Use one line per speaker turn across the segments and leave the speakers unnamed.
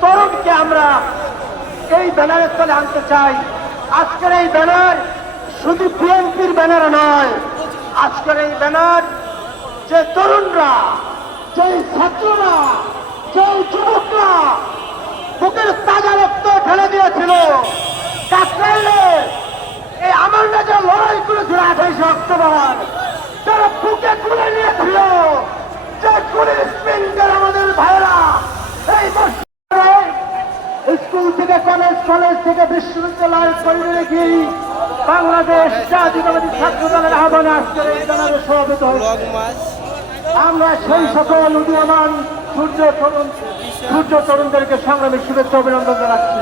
তরুণকে আমরা এই ব্যানারের তলে আনতে চাই। আজকের এই ব্যানার শুধু বিএনপির ব্যানার নয়, আজকের এই ব্যানার যে তরুণরা, যে ছাত্ররা অক্টোবর যারা বুকে তুলে নিয়েছিল যে গুলির স্পিনকার আমাদের ভাইরা এই স্কুল থেকে কলেজ কলেজ থেকে বিশ্ববিদ্যালয়ের করিডোরে গিয়ে বাংলাদেশ জাতীয়তাবাদী ছাত্র দলের আহ্বানে আজকের এই হয়েছে। আমরা সেই সকল উদীয়মান সূর্য তরুণ সূর্য তরুণদেরকে সংগ্রামী শুভেচ্ছা অভিনন্দন জানাচ্ছি।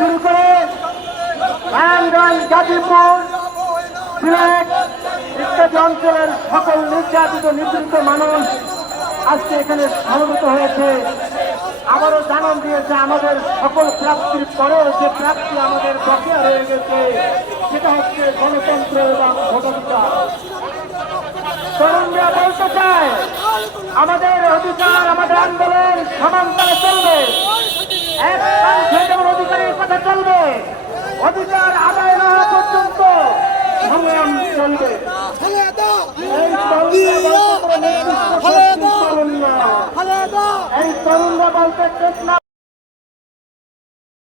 শুরু করে নারায়ণগঞ্জ গাজীপুর ইত্যাদি অঞ্চলের সকল নির্যাতিত, নিপীড়িত মানুষ আজকে এখানে সমবেত হয়েছে। আবারও জানান দিয়েছে আমাদের সকল প্রাপ্তির পরেও যে প্রাপ্তি আমাদের বকেয়া রয়ে গেছে, সেটা হচ্ছে গণতন্ত্র এবং ভোটাধিকার। তরুণরা বলতে চায়, আমাদের অধিকার, আমাদের আন্দোলন সমান্তরে চলবে। এই তরুণরা বলতে কোনো